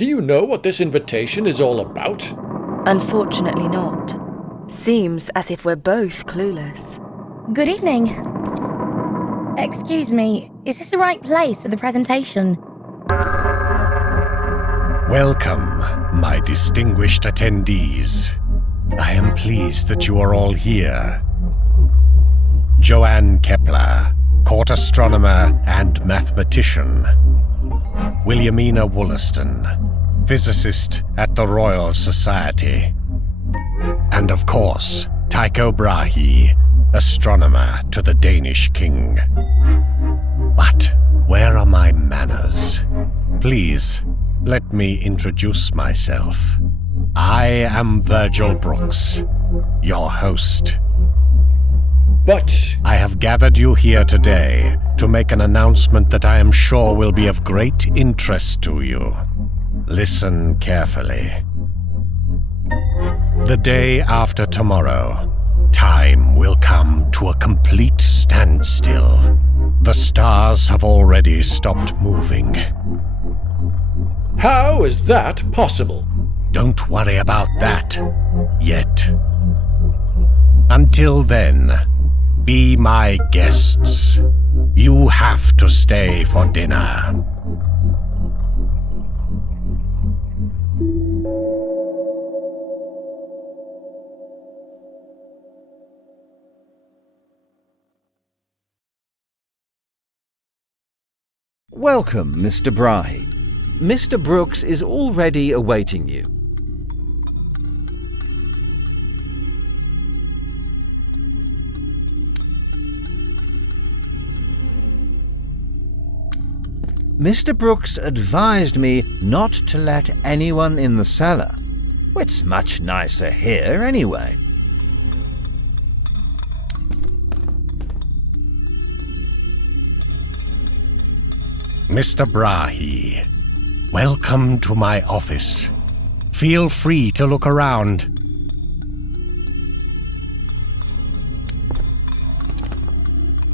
Do you know what this invitation is all about? Unfortunately not. Seems as if we're both clueless. Good evening. Excuse me, is this the right place for the presentation? Welcome, my distinguished attendees. I am pleased that you are all here. Johann Kepler, court astronomer and mathematician. Williamina Wollaston, physicist at the Royal Society. And of course, Tycho Brahe, astronomer to the Danish king. But where are my manners? Please, let me introduce myself. I am Virgil Brooks, your host. But I have gathered you here today to make an announcement that I am sure will be of great interest to you. Listen carefully. The day after tomorrow, time will come to a complete standstill. The stars have already stopped moving. how is that possible? Don't worry about that yet. Until then, be my guests. You have to stay for dinner. Welcome, Mr. Brahe. Mr. Brooks is already awaiting you. Mr. Brooks advised me not to let anyone in the cellar. It's much nicer here anyway. Mr. Brahe, welcome to my office. Feel free to look around.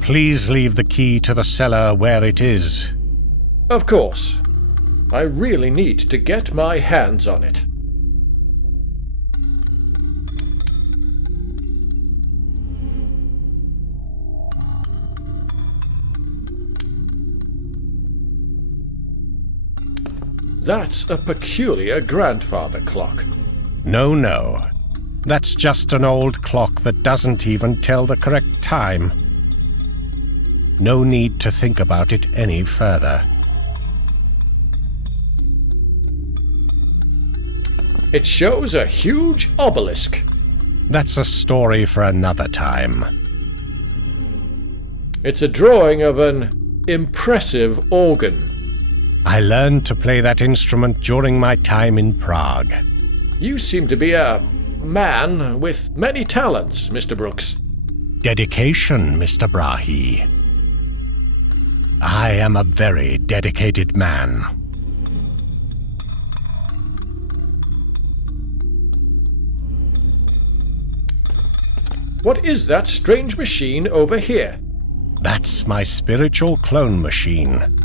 Please leave the key to the cellar where it is. Of course. I really need to get my hands on it. That's a peculiar grandfather clock. No. That's just an old clock that doesn't even tell the correct time. No need to think about it any further. It shows a huge obelisk. That's a story for another time. It's a drawing of an impressive organ. I learned to play that instrument during my time in Prague. You seem to be a man with many talents, Mr. Brooks. Dedication, Mr. Brahe. I am a very dedicated man. What is that strange machine over here? That's my spiritual clone machine.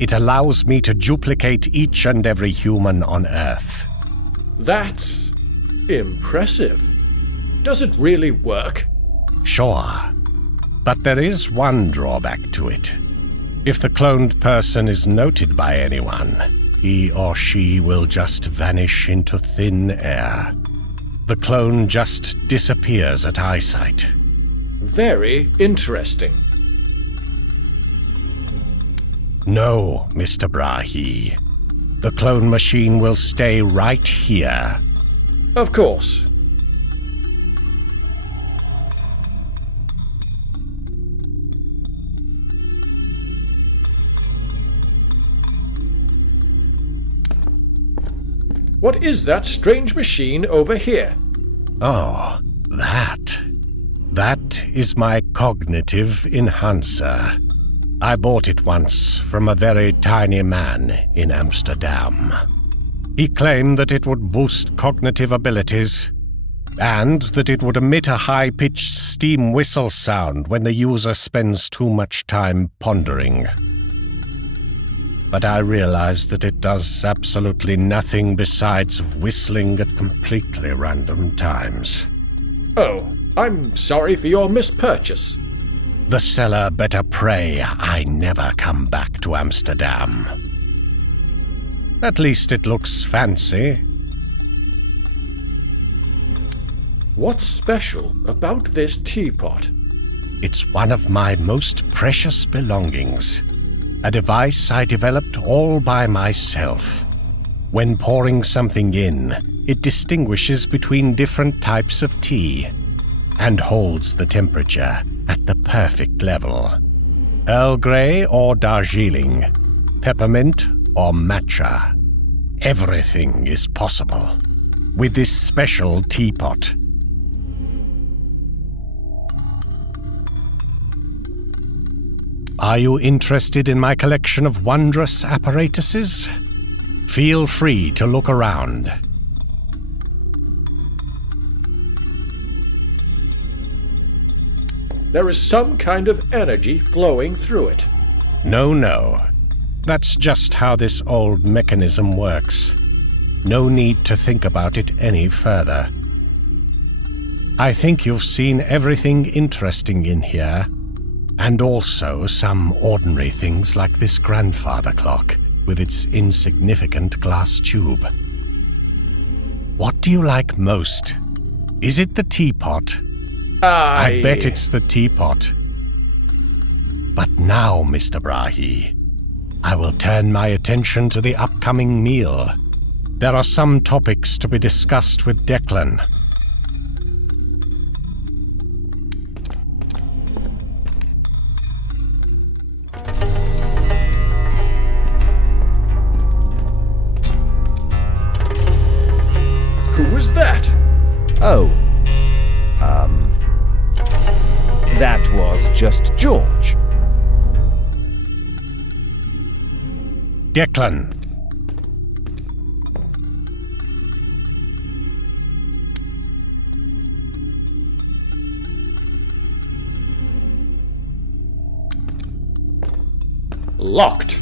It allows me to duplicate each and every human on Earth. That's impressive. Does it really work? Sure. But there is one drawback to it. If the cloned person is noted by anyone, he or she will just vanish into thin air. The clone just disappears at eyesight. Very interesting. No, Mr. Brahe. The clone machine will stay right here. Of course. What is that strange machine over here? Oh, that. That is my cognitive enhancer. I bought it once from a very tiny man in Amsterdam. He claimed that it would boost cognitive abilities, and that it would emit a high-pitched steam whistle sound when the user spends too much time pondering. but I realize that it does absolutely nothing besides whistling at completely random times. Oh, I'm sorry for your mispurchase. The cellar better pray I never come back to Amsterdam. At least it looks fancy. What's special about this teapot? It's one of my most precious belongings. A device I developed all by myself. When pouring something in, it distinguishes between different types of tea and holds the temperature at the perfect level. Earl Grey or Darjeeling, peppermint or matcha. Everything is possible with this special teapot. Are you interested in my collection of wondrous apparatuses? Feel free to look around. There is some kind of energy flowing through it. No. That's just how this old mechanism works. No need to think about it any further. I think you've seen everything interesting in here, and also some ordinary things like this grandfather clock with its insignificant glass tube. What do you like most? Is it the teapot? I bet it's the teapot. But now, Mr. Brahe, I will turn my attention to the upcoming meal. There are some topics to be discussed with Declan. Who was that? Oh, that was just George. Declan. Locked.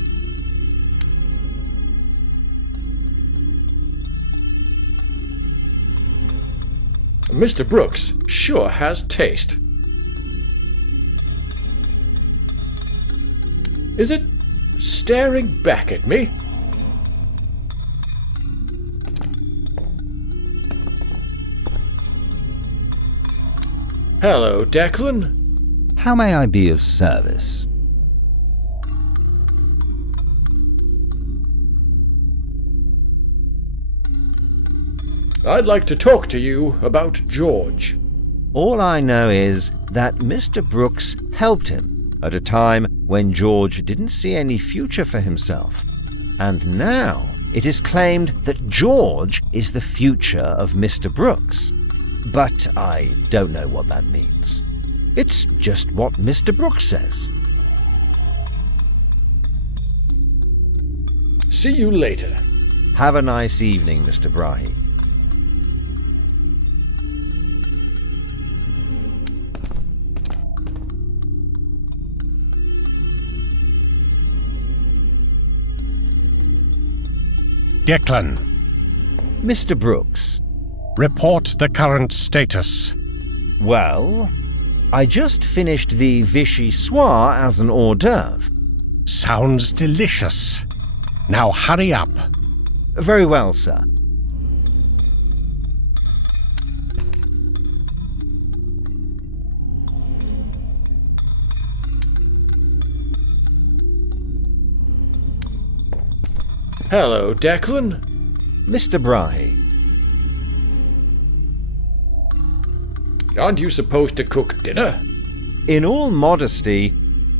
Mr. Brooks sure has taste. Is it staring back at me? Hello, Declan. How may I be of service? I'd like to talk to you about George. All I know is that Mr. Brooks helped him at a time when George didn't see any future for himself. And now it is claimed that George is the future of Mr. Brooks. But I don't know what that means. It's just what Mr. Brooks says. See you later. Have a nice evening, Mr. Brahe. Declan. Mr. Brooks. Report the current status. Well, I just finished the Vichy soir as an hors d'oeuvre. Sounds delicious. Now hurry up. Very well, sir. Hello, Declan. Mr. Brahe. Aren't you supposed to cook dinner? In all modesty,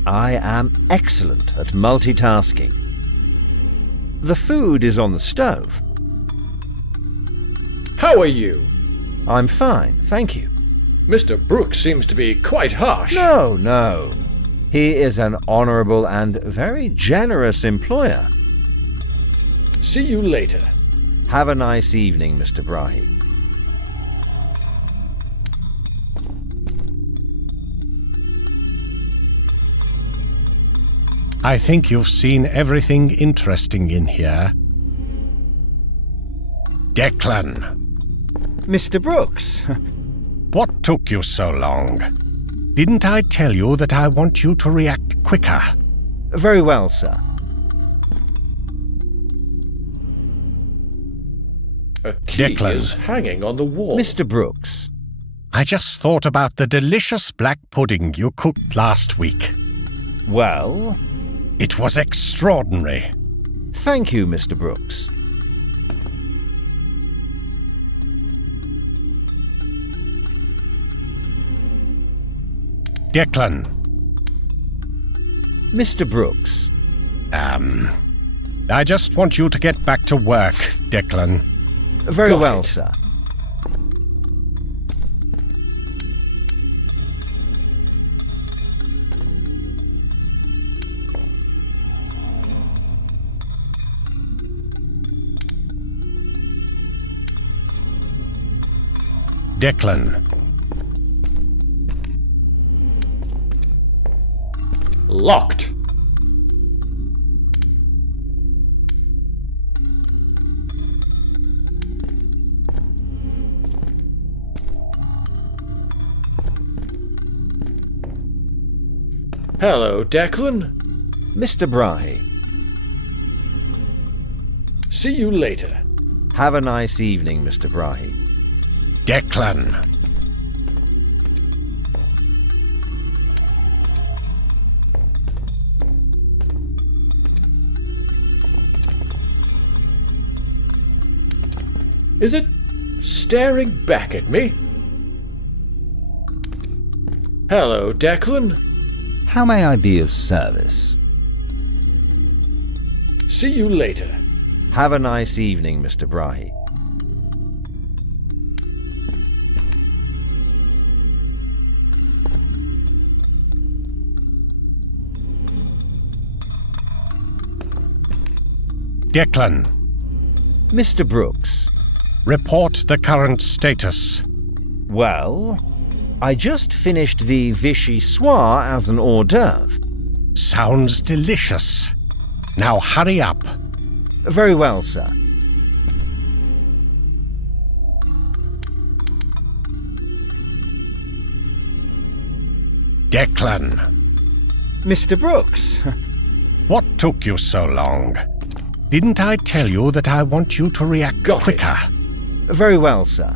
I am excellent at multitasking. The food is on the stove. How are you? I'm fine, thank you. Mr. Brooks seems to be quite harsh. No. He is an honourable and very generous employer. See you later. Have a nice evening, Mr. Brahe. I think you've seen everything interesting in here. Declan, Mr. Brooks. what took you so long? Didn't I tell you that I want you to react quicker? Very well, sir. A key Declan. is hanging on the wall. Mr. Brooks. I just thought about the delicious black pudding you cooked last week. Well, It was extraordinary. thank you, Mr. Brooks. Declan, Mr. Brooks. I just want you to get back to work, Declan. Very Got well, it. sir. Declan, Locked. Hello, Declan. Mr. Brahe. See you later. Have a nice evening, Mr. Brahe. Declan, Is it staring back at me? Hello, Declan. How may I be of service? See you later. Have a nice evening, Mr. Brahe. Declan, Mr. Brooks. report the current status. Well, I just finished the Vichy soir as an hors d'oeuvre. Sounds delicious. Now hurry up. Very well, sir. Declan, Mr. Brooks. what took you so long? Didn't I tell you that I want you to react Got it. quicker? Very well, sir.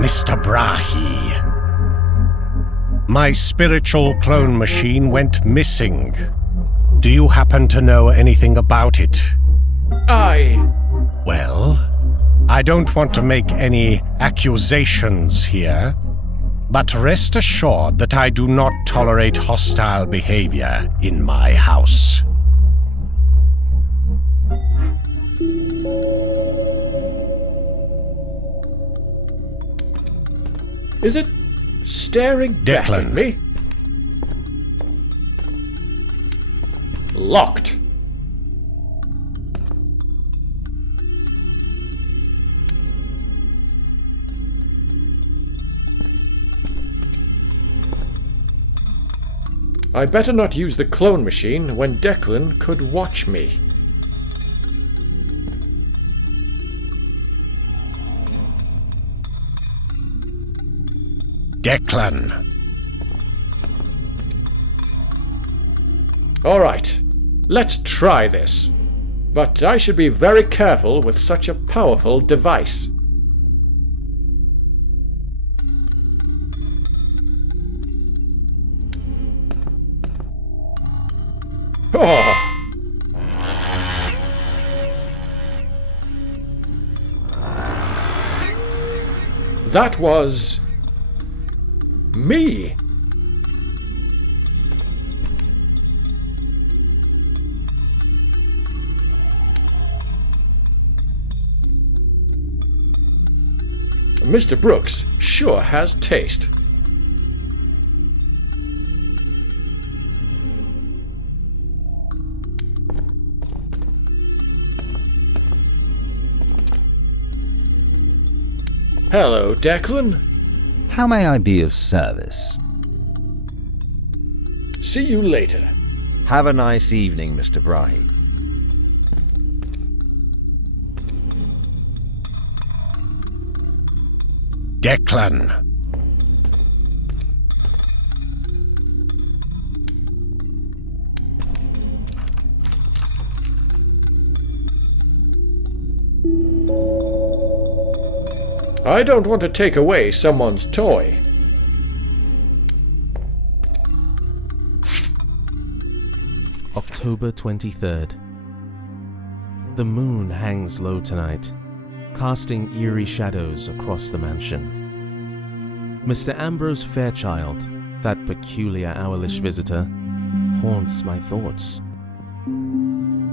Mr. Brahe. My spiritual clone machine went missing. Do you happen to know anything about it? Well, I don't want to make any accusations here, but rest assured that I do not tolerate hostile behavior in my house. Is it staring back at Declan. me? Locked. I better not use the clone machine when Declan could watch me. Declan, All right, let's try this. But I should be very careful with such a powerful device. Oh! That was me. Mr. Brooks sure has taste. Hello, Declan. How may I be of service? See you later. Have a nice evening, Mr. Brahe. Declan. I don't want to take away someone's toy. October 23rd. The moon hangs low tonight, casting eerie shadows across the mansion. Mr. Ambrose Fairchild, that peculiar owlish visitor, haunts my thoughts.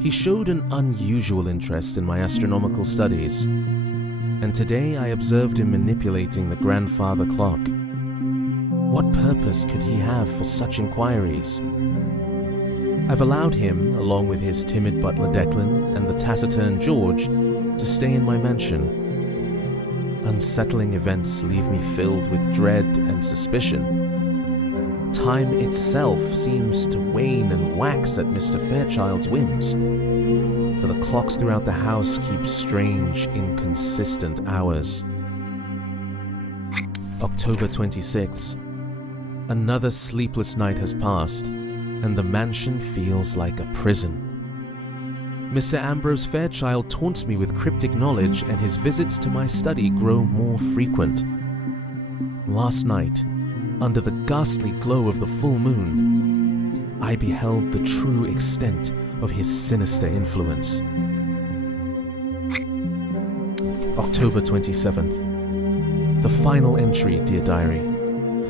He showed an unusual interest in my astronomical studies, and today I observed him manipulating the grandfather clock. What purpose could he have for such inquiries? I've allowed him, along with his timid butler Declan and the taciturn George, to stay in my mansion. Unsettling events leave me filled with dread and suspicion. Time itself seems to wane and wax at Mr. Fairchild's whims, for the clocks throughout the house keep strange, inconsistent hours. October 26th. Another sleepless night has passed, and the mansion feels like a prison. Mr. Ambrose Fairchild taunts me with cryptic knowledge, and his visits to my study grow more frequent. Last night, under the ghastly glow of the full moon, I beheld the true extent of his sinister influence. October 27th. The final entry, dear diary.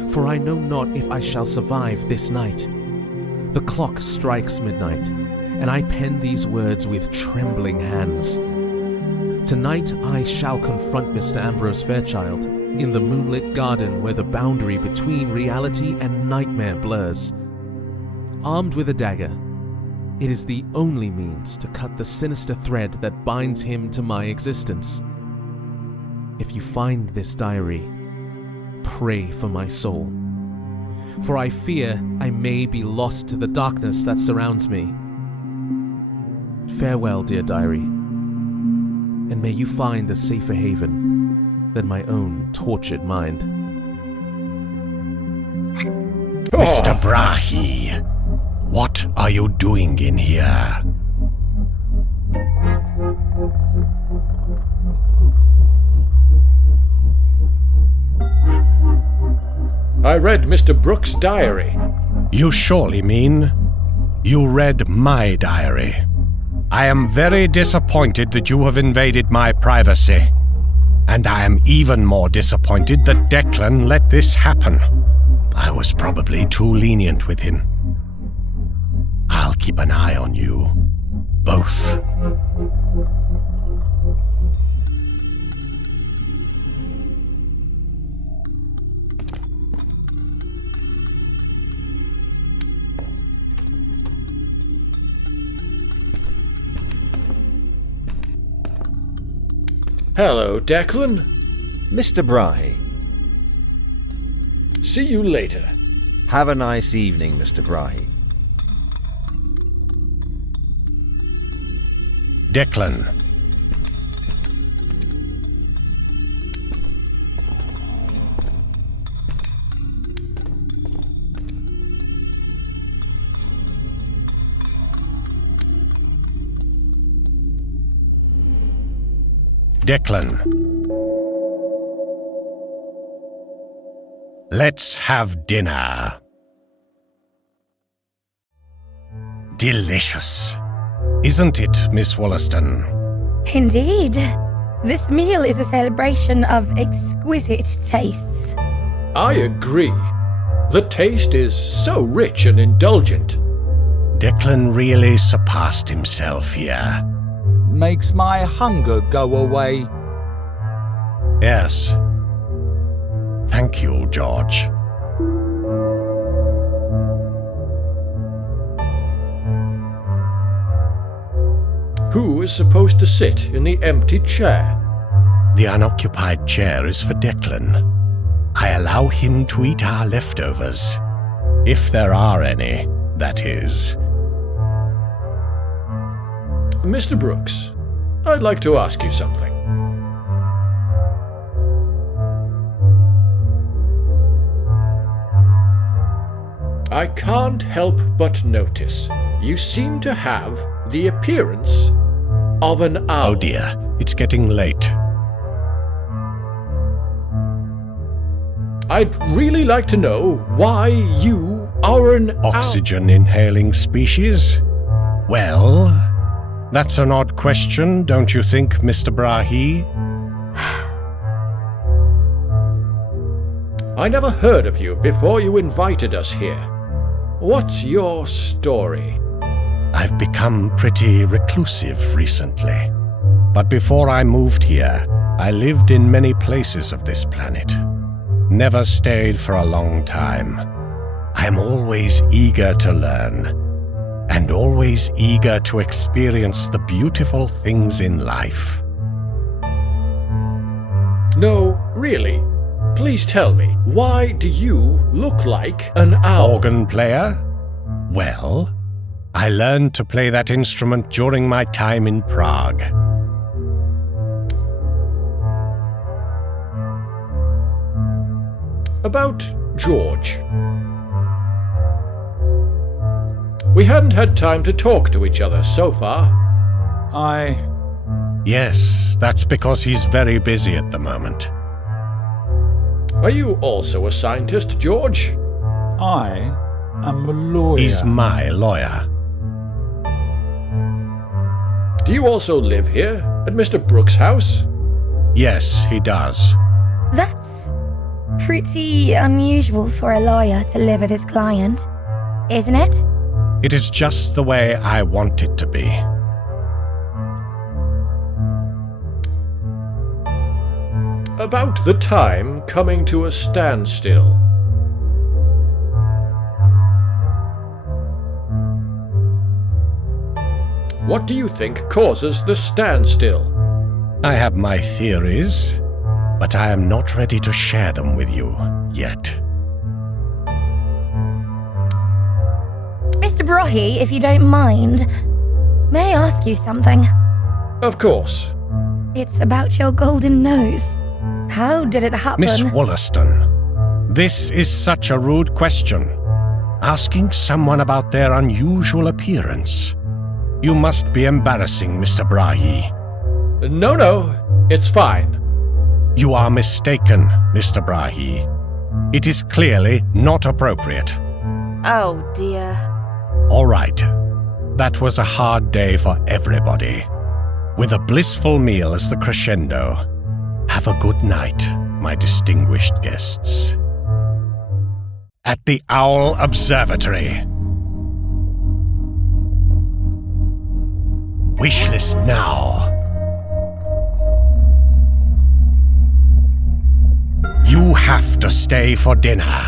For I know not if I shall survive this night. The clock strikes midnight, and I pen these words with trembling hands. Tonight I shall confront Mr. Ambrose Fairchild in the moonlit garden where the boundary between reality and nightmare blurs. Armed with a dagger, it is the only means to cut the sinister thread that binds him to my existence. If you find this diary, pray for my soul, for I fear I may be lost to the darkness that surrounds me. Farewell, dear diary, and may you find a safer haven than my own tortured mind. Mr. Brahe, what are you doing in here? I read Mr. Brooks' diary. You surely mean you read my diary. I am very disappointed that you have invaded my privacy, and I am even more disappointed that Declan let this happen. I was probably too lenient with him. I'll keep an eye on you, both. Hello, Declan. Mr. Brahe. See you later. Have a nice evening, Mr. Brahe. Declan. Declan. Let's have dinner. Delicious. Isn't it, Miss Wollaston? Indeed. This meal is a celebration of exquisite tastes. I agree. The taste is so rich and indulgent. Declan really surpassed himself here. Makes my hunger go away. Yes. Thank you, George. Who is supposed to sit in the empty chair? The unoccupied chair is for Declan. I allow him to eat our leftovers. If there are any, that is. Mr. Brooks, I'd like to ask you something. I can't help but notice you seem to have the appearance of an owl. Oh dear, it's getting late. I'd really like to know why you are an Oxygen-inhaling species? Well, that's an odd question, don't you think, Mr. Brahe? I never heard of you before you invited us here. What's your story? I've become pretty reclusive recently. But before I moved here, I lived in many places of this planet. Never stayed for a long time. I am always eager to learn, and always eager to experience the beautiful things in life. No, really. Please tell me, why do you look like an owl? Organ player? Well, I learned to play that instrument during my time in Prague. About George. We hadn't had time to talk to each other so far. Yes, that's because he's very busy at the moment. Are you also a scientist, George? I am a lawyer. He's my lawyer. Do you also live here, at Mr. Brooks' house? Yes, he does. That's pretty unusual for a lawyer to live at his client, isn't it? It is just the way I want it to be. About the time coming to a standstill. What do you think causes the standstill? I have my theories, but I am not ready to share them with you yet. Mr. Brahe, if you don't mind, may I ask you something? Of course. It's about your golden nose. How did it happen? Miss Wollaston, this is such a rude question. Asking someone about their unusual appearance. You must be embarrassing, Mr. Brahe. No, it's fine. You are mistaken, Mr. Brahe. It is clearly not appropriate. Oh dear. All right. That was a hard day for everybody. With a blissful meal as the crescendo. Have a good night, my distinguished guests. At the Owl Observatory. Wishlist now. You have to stay for dinner.